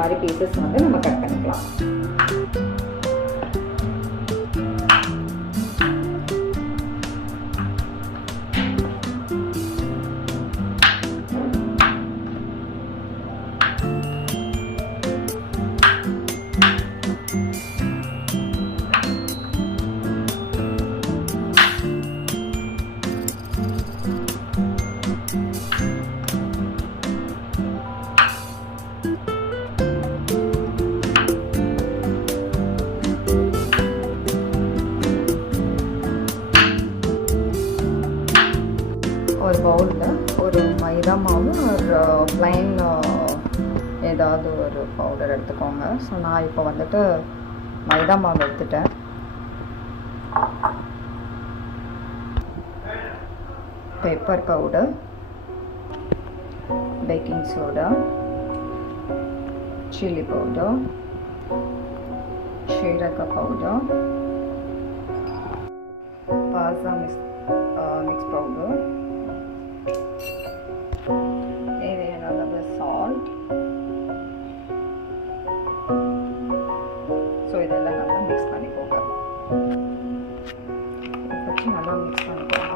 மாதிரி பீசஸ் வந்து நம்ம கட் பண்ணிக்கலாம். ஒரு பவுலில் ஒரு மைதா மாவு ஒரு ப்ளைன் ஏதாவது ஒரு பவுடர் எடுத்துக்கோங்க. ஸோ நான் இப்போ வந்துட்டு மைதா மாவு எடுத்துட்டேன். Pepper powder, baking soda, chilli powder, சீரக பவுடர், பாஸ்தா மிக்ஸ் பவுடர், தேவையான அளவு சால்ட். ஸோ இதெல்லாம் நல்லா மிக்ஸ் பண்ணிக்கோங்க. வச்சு நல்லா மிக்ஸ் பண்ணிக்கோங்க.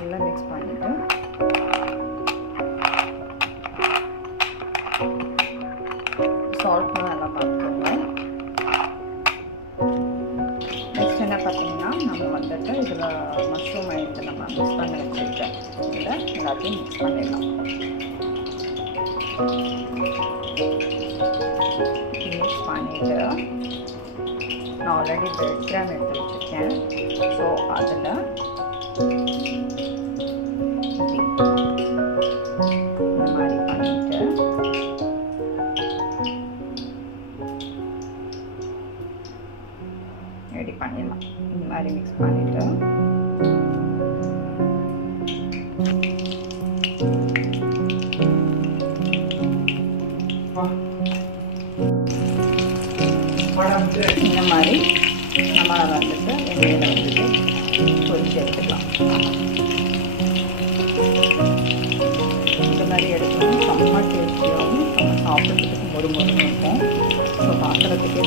நல்லா மிக்ஸ் பண்ணிவிட்டு சால்ட்லாம் நல்லா பார்த்துக்கோங்க. நெக்ஸ்ட் என்ன பார்த்தீங்கன்னா, நம்ம வந்துட்டு இதில் மஷ்ரூம் எடுத்து நம்ம மிக்ஸ் பண்ணி வச்சுருக்கேன். இதில் எல்லாத்தையும் மிக்ஸ் பண்ணிடலாம். மிக்ஸ் பண்ணிவிட்டு நான் ஆல்ரெடி பிரெட் கிராம் எடுத்து வச்சுருக்கேன். ஸோ அதில் இந்த மாதிரி பண்ணிட்டு ரெடி பண்ணிடலாம். இந்த மாதிரி மிக்ஸ் பண்ணிட்டு இந்த மாதிரி நம்ம வந்துட்டு எண்ணெயில் வந்துட்டு பொரிச்சு எடுத்துக்கலாம். இந்த மாதிரி எடுக்கணும். செம்ம டேஸ்டியாகவும் நம்ம சாப்பிட்றதுக்கு மொறு மொறுன்னு இருக்கும். ஸோ பார்க்குறதுக்கே